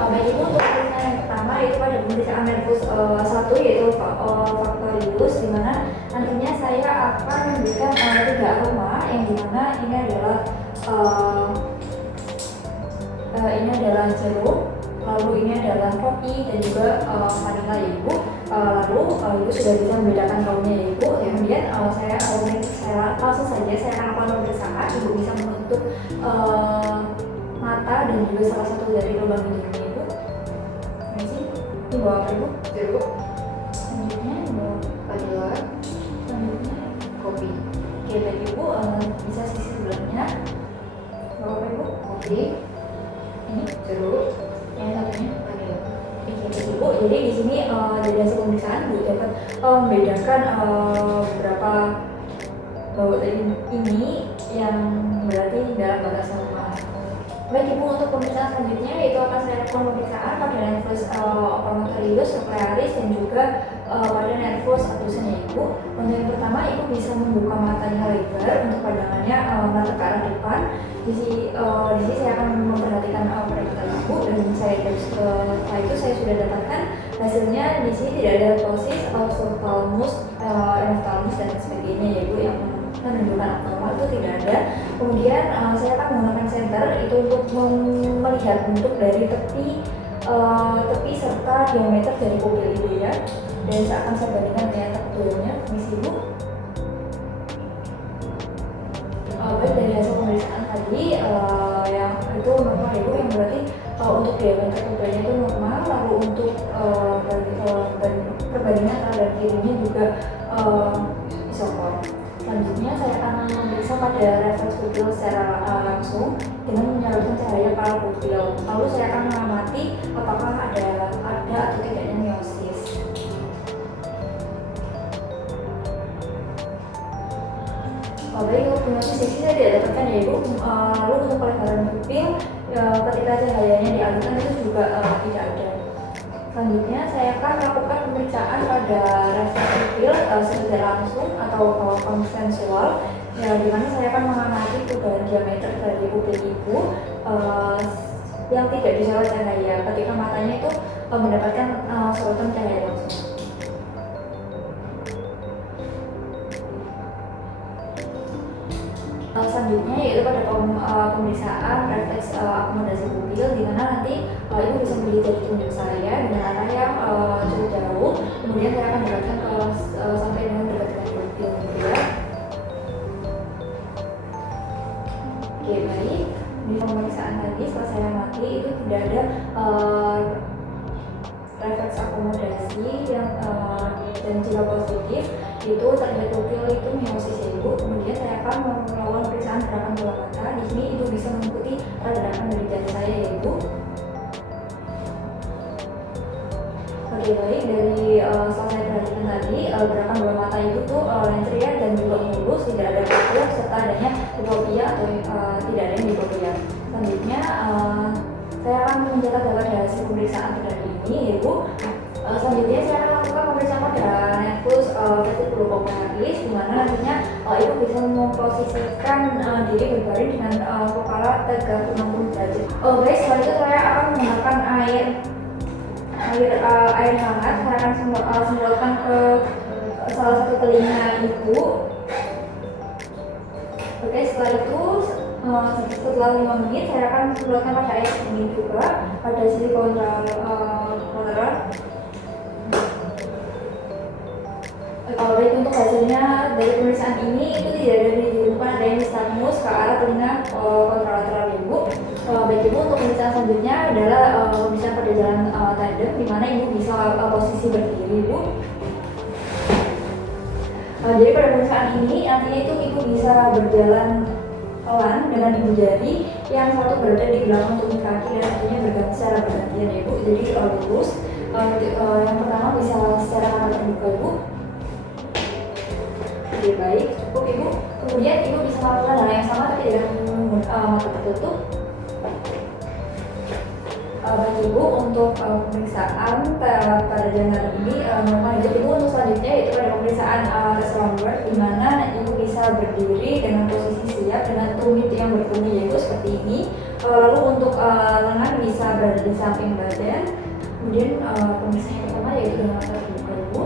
Baik ibu, untuk pemeriksaan yang pertama itu pada pemeriksaan nervus 1 yaitu faktorius, di mana nantinya saya akan memberikan 3 aroma yang dimana ini adalah jeruk, lalu ini adalah kopi dan juga vanila ya ibu. Lalu ibu sudah bisa membedakan gaunnya ya ibu. Kemudian saya langsung saja saya akan lakukan pemeriksaan. Ibu bisa menutup mata dan juga salah satu dari lubang hidungnya ibu. Ini bawa apa ibu? Jeruk, Selanjutnya bawa vanila, selanjutnya kopi. oke baik ibu, bisa sisi sebelahnya. Bawa apa ibu? Kopi, Ini jeruk, yang satunya. vanila. Oke baik ibu, jadi di sini dari hasil pemeriksaan ibu dapat membedakan beberapa bau ini yang berarti dalam batas normal. Baik ibu, untuk pemeriksaan selanjutnya itu akan saya lakukan pemeriksaan pada nervus oculomotorius, nuclearis dan juga pada nervus abdusennya ibu. Untuk yang pertama ibu bisa membuka matanya lebar untuk pandangannya menatap ke arah depan. Di sini saya akan memperhatikan perhatikan ibu dan setelah itu saya sudah dapatkan hasilnya. Di sini tidak ada ptosis, auscultalamus, enophthalmus dan sebagainya ya ibu yang menunjukkan abnormal, itu tidak ada. Kemudian saya akan menggunakan senter itu untuk melihat bentuk dari tepi serta diameter dari pupil ini ya. Dan saya akan bandingkan dengan tebelnya. Misi ibu. Baik, dari hasil pemeriksaan tadi yang itu normal ibu, yang berarti untuk diameter pupilnya itu normal. Lalu untuk perbandingan antara dan kirinya juga isokor. Selanjutnya saya akan memeriksa pada refleks pupil secara langsung dengan menyalurkan cahaya ke pupil. Lalu saya akan mengamati apakah ada atau tidaknya miosis. Baik, untuk miosis di sini saya tidak dapatkan ya ibu. Lalu untuk pelebaran pupil ketika cahayanya dialihkan itu juga tidak ada. Selanjutnya saya akan melakukan pemeriksaan pada refleks pupil secara langsung atau konvensional, ya, di mana saya akan mengamati perubahan diameter dari pupil ibu yang tidak disorot cahaya ketika matanya itu mendapatkan sorotan cahaya langsung. Selanjutnya yaitu pada pemeriksaan refleks akomodasi pupil, di mana nanti ibu bisa melihat dari tunjuk saya dengan arah yang cukup jauh. Kemudian saya akan dekatkan sampai dengan dekat dengan pupil ya. Oke baik, di pemeriksaan tadi setelah saya amati itu tidak ada refleks akomodasi yang dan jika positif itu terlihat pupil itu miosis ya ibu. Kemudian saya akan melakukan pemeriksaan gerakan bola mata. Di sini ibu bisa mengikuti gerakan dari jari saya ya ibu. Oke baik, dari setelah saya perhatikan tadi gerakan bola mata ibu tuh lenceria dan juga mulus, tidak ada kaku serta adanya diplopia atau tidak ada diplopia. Selanjutnya saya akan mencatat data dari hasil pemeriksaan tadi ini ya ibu. Selanjutnya saya akan lakukan pemeriksaan pada nervus vestibulocochlearis, di mana nantinya ibu bisa memposisikan diri berbaring dengan kepala tegak 60 derajat. Baik, setelah itu saya akan menggunakan air hangat. Saya akan semprotkan ke salah satu telinga ibu. Oke, setelah itu setelah 5 menit saya akan semprotkan pada air dingin juga pada sisi kontral. Baik, untuk hasilnya dari pemeriksaan ini itu tidak ada ditemukan adanya nistagmus ke arah telinga kontralateral ibu. Baik ibu, untuk pemeriksaan selanjutnya adalah pemeriksaan pada jalan tandem, di mana ibu bisa posisi berdiri ibu. Jadi pada pemeriksaan ini nantinya itu ibu bisa berjalan pelan dengan ibu jari yang satu berada di belakang tumit kaki dan satunya berganti secara bergantian ibu. Jadi lurus. Yang pertama bisa secara kanan terbuka ibu. Oke baik, cukup ibu. Kemudian ibu bisa melakukan hal yang sama tapi dengan mata tertutup. Bagi ibu untuk pemeriksaan pada jalan ini lanjut ibu untuk selanjutnya yaitu pada pemeriksaan tes lumbar, di mana ibu bisa berdiri dengan posisi siap dengan tumit yang berfungsi yaitu seperti ini. Lalu untuk lengan bisa berada di samping badan. Kemudian pemeriksaan yang pertama yaitu dengan mata terbuka Ibu.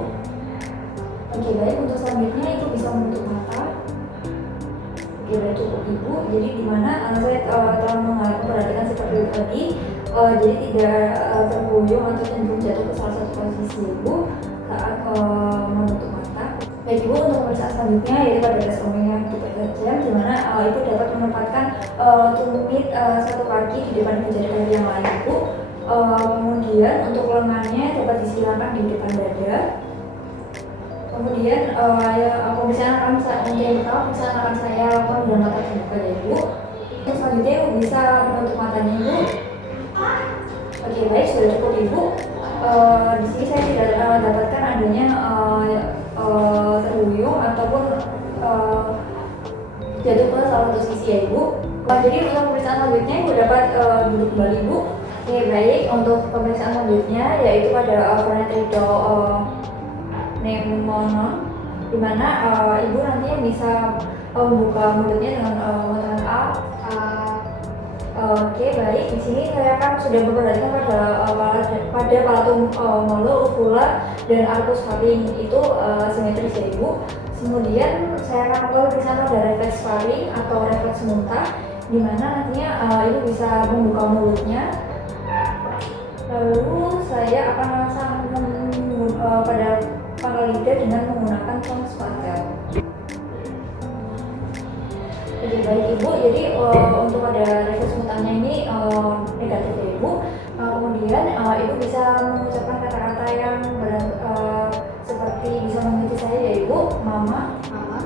Oke, baik, untuk selanjutnya itu bisa menutup mata. Oke, baik, cukup Ibu. Jadi dimana saya telah memperhatikan seperti itu tadi. Jadi tidak terhuyung atau cenderung jatuh ke salah satu posisi Ibu saat menutup mata. Baik Ibu, untuk pemeriksaan selanjutnya yaitu pada tes omeng yang dipertajam, di mana Ibu dapat menempatkan tumit satu kaki di depan menjadi kaki yang lain Ibu. Kemudian untuk lengannya dapat disilakan di depan dada. Kemudian pemeriksaan akan saya lakukan dengan mata terbuka ya Ibu. Yang selanjutnya Ibu bisa menutup matanya Ibu. Oke, baik, sudah cukup Ibu. Di sini saya tidak dapatkan adanya terhuyung ataupun jatuh ke salah satu sisi ya Ibu. Jadi untuk pemeriksaan selanjutnya Ibu dapat duduk kembali Ibu. Oke, baik, untuk pemeriksaan selanjutnya yaitu pada pharyngeal pneumonon, di mana Ibu nantinya bisa membuka mulutnya dengan menggunakan A. Oke, baik. Di sini saya akan sudah memperhatikan pada palatum molo, uvula, dan arcus faring itu simetris ya Ibu. Kemudian saya akan melakukan pemeriksaan pada refleks faring atau refleks muntah, di mana nantinya Ibu bisa membuka mulutnya. Lalu saya akan langsung pada pangkal lidah dengan menggunakan tong spatel. Oke, baik Ibu, jadi untuk pada refleks muntahnya ini negatif ya Ibu. Kemudian Ibu bisa mengucapkan kata-kata yang seperti bisa mengikuti saya ya Ibu, mama, aha,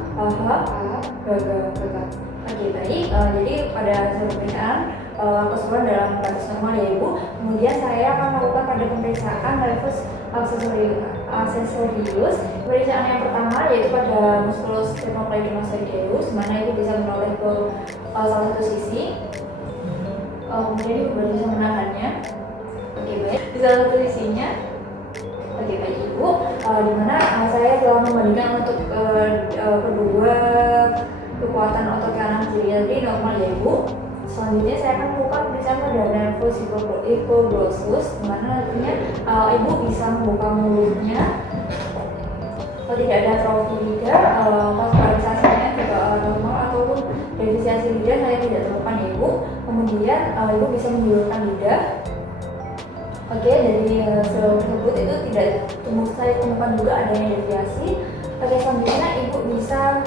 gaga. Oke, baik, jadi pada hasil pemeriksaan keseluruhan dalam batas normal ya Ibu. Kemudian saya akan melakukan pada pemeriksaan refleks aksesorius. Pemeriksaan yang pertama yaitu pada musculus sternocleidomastoideus, mana Ibu bisa menoleh ke salah satu sisi. Kemudian Ibu baru bisa menahannya. Oke, baik, di salah satu sisinya. Oke, baik Ibu, di mana saya telah membandingkan untuk kedua kekuatan otot kanan kiri tadi normal ya Ibu. Selanjutnya saya akan melakukan pemeriksaan pada nervus hypoglossus, di mana nantinya Ibu bisa membuka mulutnya. Kalau tidak ada atrofi lidah, vaskularisasinya juga normal ataupun defisiensi lidah saya tidak temukan ya Ibu. Kemudian Ibu bisa menjulurkan lidah. Oke, dari hasil tersebut itu tidak saya temukan juga adanya deviasi. Oke, selanjutnya Ibu bisa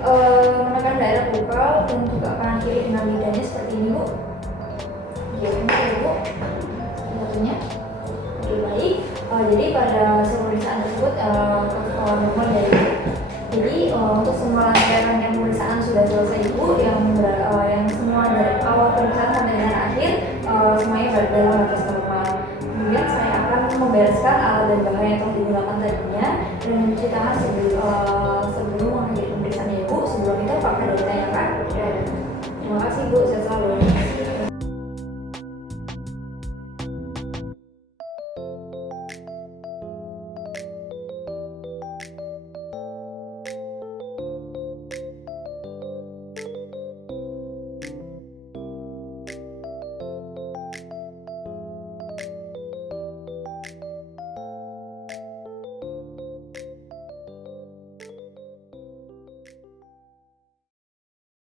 menekan daerah bukal dan juga kanan kiri dengan lidahnya seperti ini Bu. Oke, ini Ibu satunya. Oke, baik. Jadi pada pemeriksaan tersebut normal ya Ibu. Jadi untuk semua rangkaian pemeriksaan sudah selesai Ibu, yang semua dari awal pemeriksaan sampai dengan akhir semuanya berada dalam batas normal. Kemudian saya akan membereskan alat dan bahan yang telah digunakan tadinya dan mencuci tangan sebelum mengakhiri pemeriksaan Ibu. Sebelum itu apakah ada ditanyakan? Terima kasih Bu.